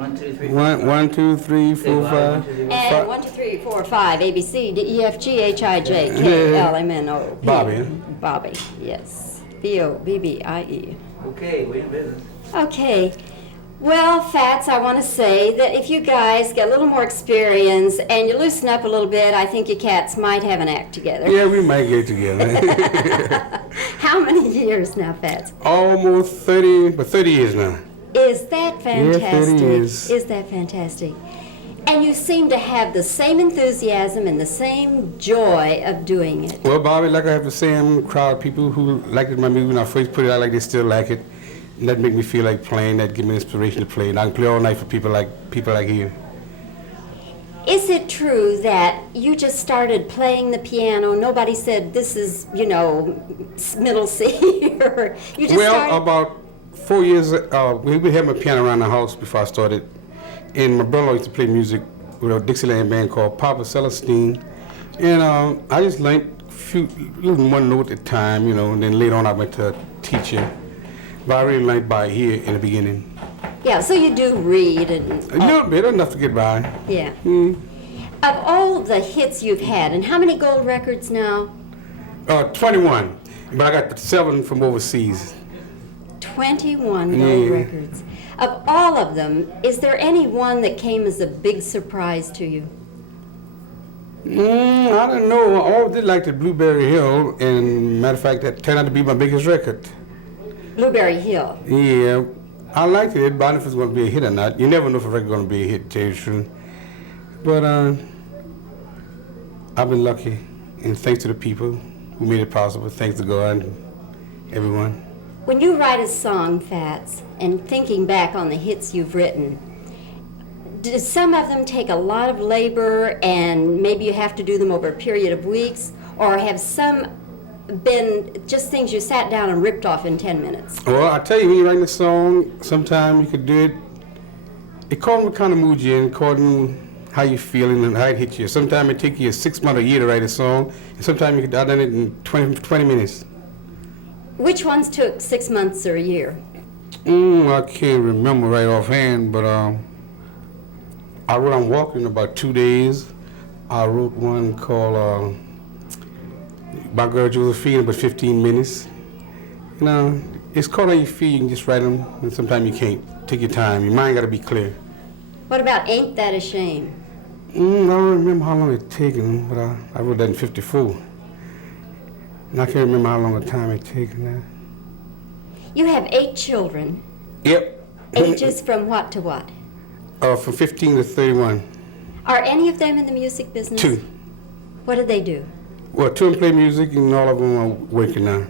1, 2, 3, 4, One, 2, 3, 4, 5. And 1, 2, 3, 4, 5, A, B, C, D, E, F, G, H, I, J, K, L, M, N, O, P. Bobbie. Bobbie, yes. B, O, B, B, I, E. Okay, we're in business. Okay. Well, Fats, I want to say that if you guys get a little more experience and you loosen up a little bit, I think you cats might have an act together. Yeah, we might get together. How many years now, Fats? Almost 30, but 30 years now. Is that fantastic? Yes, it is. Is that fantastic? And you seem to have the same enthusiasm and the same joy of doing it. Well, Bobbie, like I have the same crowd of people who liked my music when I first put it out, like they still like it. And that make me feel like playing, that give me inspiration to play. And I can play all night for people like you. Is it true that you just started playing the piano? Nobody said this is, middle C, or you just started? About 4 years, we would have my piano around the house before I started. And my brother used to play music with a Dixieland band called Papa Celestine. And I just learned little one note at a time, and then later on I went to a teacher. But I really learned by ear in the beginning. Yeah, so you do read and... A little bit, enough to get by. Yeah. Mm. Of all the hits you've had, and how many gold records now? 21, but I got 7 from overseas. 21 gold records. Of all of them, is there any one that came as a big surprise to you? I don't know. I always did like the Blueberry Hill, and matter of fact, that turned out to be my biggest record. Blueberry Hill. Yeah, I liked it, but I don't know if it's going to be a hit or not. You never know if a record's going to be a hit, to tell you the truth. But I've been lucky, and thanks to the people who made it possible. Thanks to God and everyone. When you write a song, Fats, and thinking back on the hits you've written, do some of them take a lot of labor and maybe you have to do them over a period of weeks, or have some been just things you sat down and ripped off in 10 minutes? Well, I tell you, when you're writing a song, sometimes you could do it. According to what kind of mood you're in, according to how you're feeling and how it hits you. Sometimes it takes you 6 months or a year to write a song, and sometimes you could have done it in 20 minutes. Which ones took 6 months or a year? I can't remember right offhand, but I wrote I'm Walking in about 2 days. I wrote one called My Girl Josephine, about 15 minutes. It's called how you feel. You can just write them, and sometimes you can't. Take your time. Your mind got to be clear. What about Ain't That a Shame? I don't remember how long it taken, but I wrote that in 54. And I can't remember how long the time it taken that. You have 8 children. Yep. Ages from what to what? From 15 to 31. Are any of them in the music business? 2. What do they do? Well, 2 of them play music, and all of them are working now.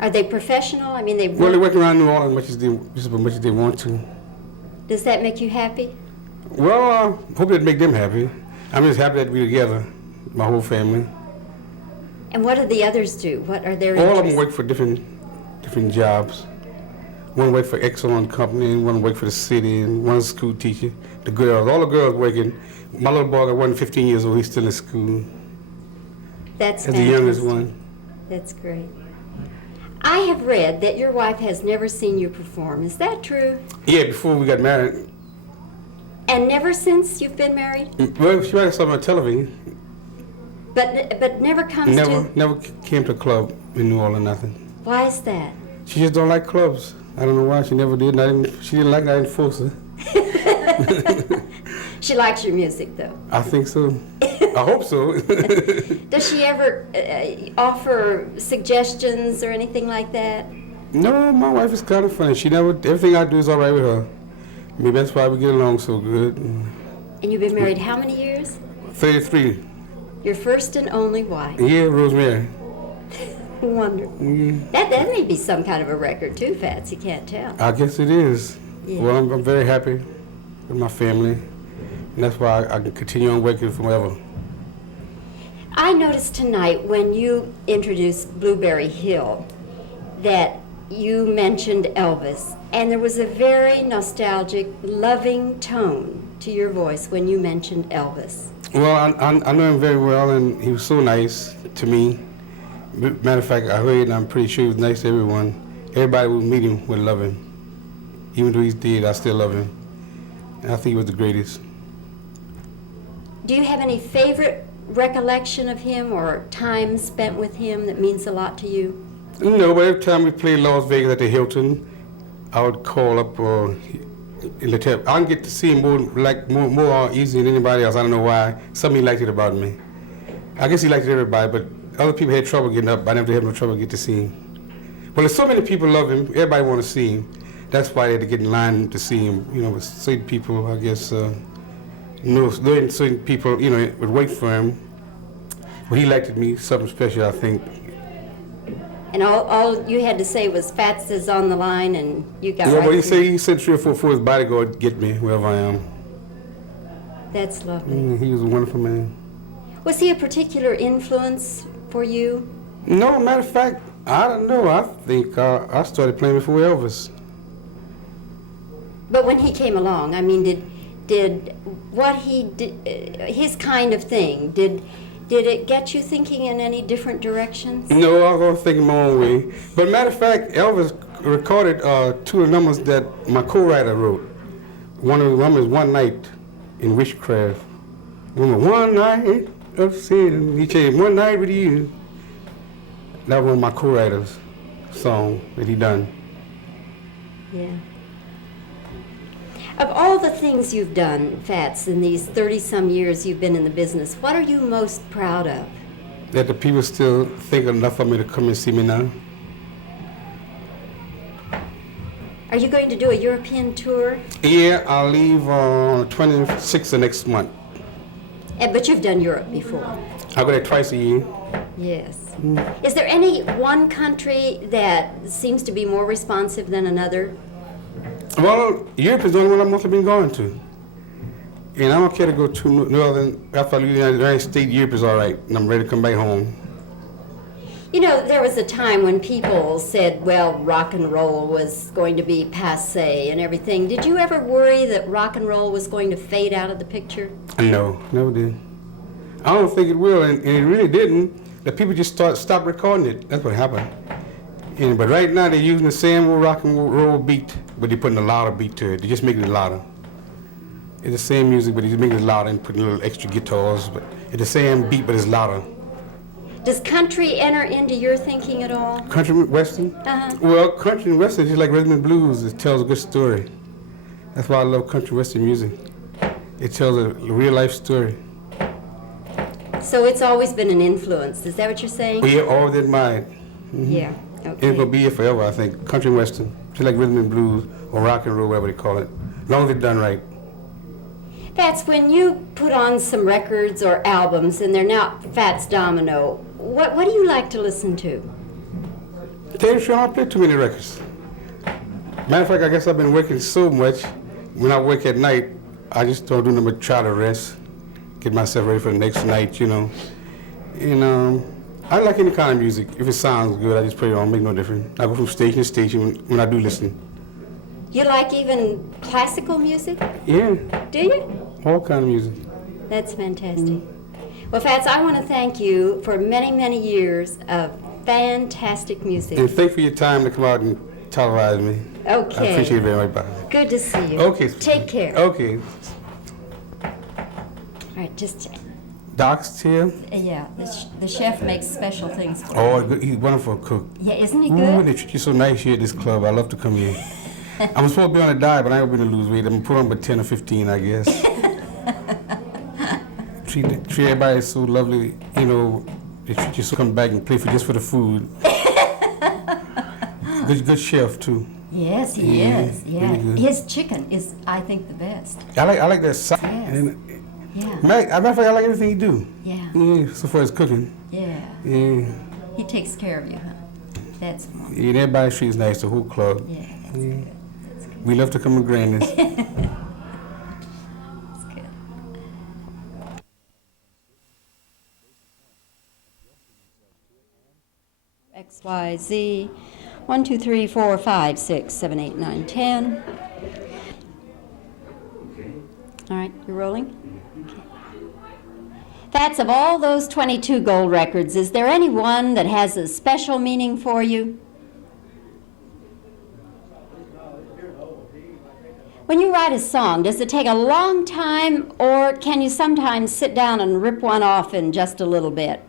Are they professional? I mean, they work. Well, they work around New Orleans as much as they want to. Does that make you happy? Well, I hope it make them happy. I'm just happy that we're together, my whole family. And what do the others do? What are their All interests? of them work for different jobs. One work for Exxon Company, and one work for the city, and one's a school teacher. The girls, all the girls working. My little boy got one 15 years old, he's still in school. That's As the youngest one. That's great. I have read that your wife has never seen you perform. Is that true? Yeah, before we got married. And never since you've been married? Well, she might have saw me on television. But never comes to... Never came to a club in New Orleans, nothing. Why is that? She just don't like clubs. I don't know why. She never did. She didn't like it. I didn't force her. She likes your music, though. I think so. I hope so. Does she ever offer suggestions or anything like that? No, my wife is kind of funny. Everything I do is all right with her. Maybe that's why we get along so good. And you've been married how many years? 33. Your first and only wife. Yeah, Rosemary. Wonderful. That may be some kind of a record too, Fats. You can't tell. I guess it is. Yeah. Well, I'm very happy with my family, and that's why I can continue on working forever. I noticed tonight when you introduced Blueberry Hill that you mentioned Elvis, and there was a very nostalgic, loving tone to your voice when you mentioned Elvis. Well, I know him very well, and he was so nice to me. Matter of fact, I heard, and I'm pretty sure he was nice to everyone. Everybody who would meet him would love him. Even though he's dead, I still love him. And I think he was the greatest. Do you have any favorite recollection of him or time spent with him that means a lot to you? No, but every time we played Las Vegas at the Hilton, I would call up in the tip. I can get to see him more easy than anybody else. I don't know why. Something he liked it about me. I guess he liked everybody, but other people had trouble getting up. I never had no trouble getting to see him. Well, there's so many people love him. Everybody want to see him. That's why they had to get in line to see him. You know, with certain people, I guess, certain people, would wait for him. But he liked me something special, I think. And all you had to say was Fats is on the line, and you got Yeah, right well, he through. said he sent 3 or 4 for his bodyguard to get me wherever I am. That's lovely. He was a wonderful man. Was he a particular influence for you? No, matter of fact, I don't know. I think I started playing before Elvis. But when he came along, I mean, did what he did, his kind of thing, did it get you thinking in any different directions? No, I was thinking my own way. But matter of fact, Elvis recorded 2 of the numbers that my co-writer wrote. One of them is One Night in Witchcraft. One night of sin. He changed One Night with You. That was one of my co-writers' song that he done. Yeah. Of all the things you've done, Fats, in these 30-some years you've been in the business, what are you most proud of? That the people still think enough of me to come and see me now. Are you going to do a European tour? Yeah, I'll leave on the 26th of next month. But you've done Europe before. I go there twice a year. Yes. Is there any one country that seems to be more responsive than another? Well, Europe is the only one I've mostly been going to. And I don't care to go to northern, after I leave the United States, Europe is all right, and I'm ready to come back home. You know, there was a time when people said, well, rock and roll was going to be passé and everything. Did you ever worry that rock and roll was going to fade out of the picture? No, never did. I don't think it will, and it really didn't. The people just stopped recording it. That's what happened. But right now they're using the same old rock and roll beat, but they're putting a louder beat to it. They're just making it louder. It's the same music, but he's making it louder and putting little extra guitars. But it's the same beat, but it's louder. Does country enter into your thinking at all? Country western? Uh-huh. Well, country and western is just like rhythm and blues. It tells a good story. That's why I love country western music. It tells a real life story. So it's always been an influence. Is that what you're saying? We all did mine. Yeah. And it's Okay. gonna be here forever, I think. Country and western, just like rhythm and blues or rock and roll, whatever they call it. As long as it's done right. That's when you put on some records or albums and they're not Fats Domino. What do you like to listen to? Tell you the truth, I don't play too many records. Matter of fact, I guess I've been working so much. When I work at night, I just don't do nothing but try to rest, get myself ready for the next night, And I like any kind of music. If it sounds good, I just put it on. Make no difference. I go from station to station when I do listen. You like even classical music? Yeah, Do you? all kind of music. That's fantastic. Well, Fats, I want to thank you for many, many years of fantastic music. And thanks for your time to come out and televise me. Okay. I appreciate it very much, Bobbie. Good to see you. Okay. Take care. Okay. All right, just, Doc's here. yeah, the chef makes special things for Oh, good. He's a wonderful cook. Yeah, isn't he Ooh, good? they treat you so nice here at this club. I love to come here. I'm supposed to be on a diet, but I ain't going to lose weight. I'm going to put on about 10 or 15, I guess. treat everybody so lovely, They treat you so come back and play for just for the food. Good chef, too. Yes, he is. Yeah. really good. His chicken is, I think, the best. I like that sauce. Yes. Yeah. Matter of fact, I like everything he do. Yeah. Yeah, so far as cooking. Yeah. Yeah. He takes care of you, huh? That's fun. Yeah, everybody treats nice, the whole club. Yeah, that's Yeah. good. That's good. We love to come and grind this. That's good. XYZ 1, 2, 3, 4, 5, 6, 7, 8, 9, 10. All right, you're rolling? Okay. That's of all those 22 gold records, is there any one that has a special meaning for you? Well, When you write a song, does it take a long time, or can you sometimes sit down and rip one off in just a little bit?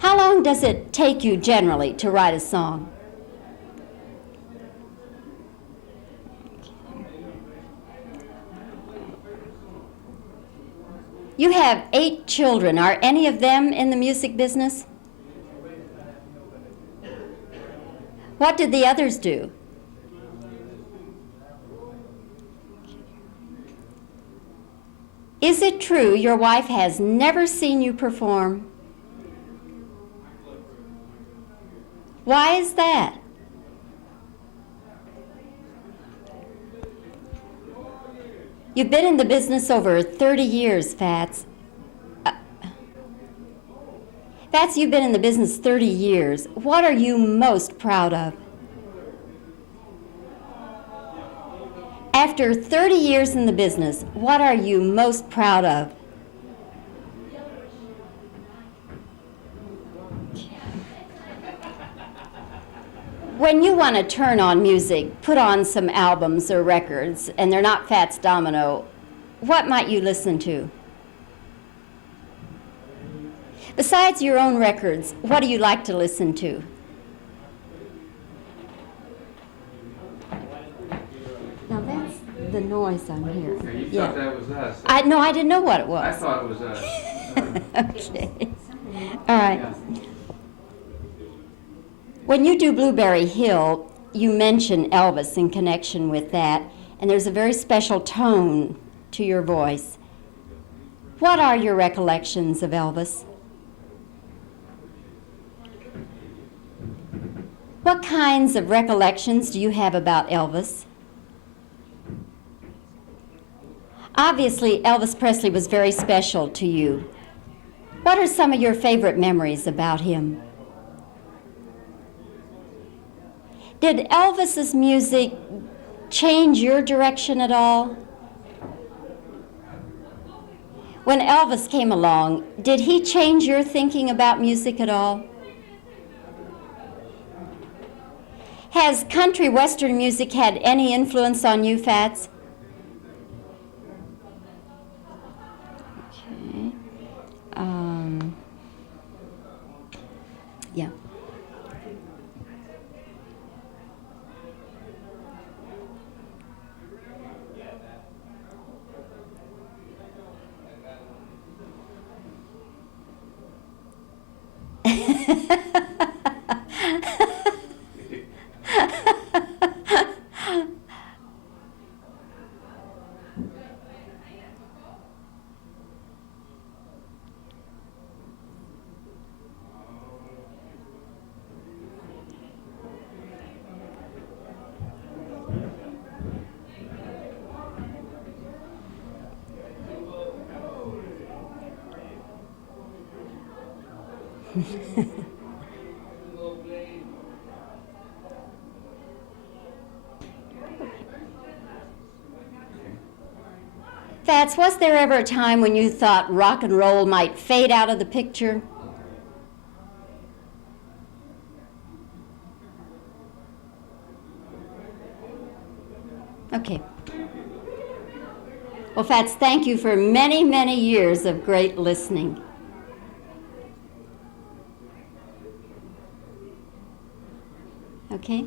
How long does it take you generally to write a song? You have 8 children. Are any of them in the music business? What did the others do? Is it true your wife has never seen you perform? Why is that? You've been in the business over 30 years, Fats. Fats, you've been in the business 30 years. What are you most proud of? After 30 years in the business, what are you most proud of? When you want to turn on music, put on some albums or records, and they're not Fats Domino, what might you listen to? Besides your own records, what do you like to listen to? Now that's the noise I'm hearing. Okay, you thought that was us. No, I didn't know what it was. I thought it was us. Okay. All right. Yeah. When you do Blueberry Hill, you mention Elvis in connection with that, and there's a very special tone to your voice. What are your recollections of Elvis? What kinds of recollections do you have about Elvis? Obviously, Elvis Presley was very special to you. What are some of your favorite memories about him? Did Elvis's music change your direction at all? When Elvis came along, did he change your thinking about music at all? Has country western music had any influence on you, Fats? Okay. Yeah. Fats, was there ever a time when you thought rock and roll might fade out of the picture? Okay. Well, Fats, thank you for many, many years of great listening. Okay?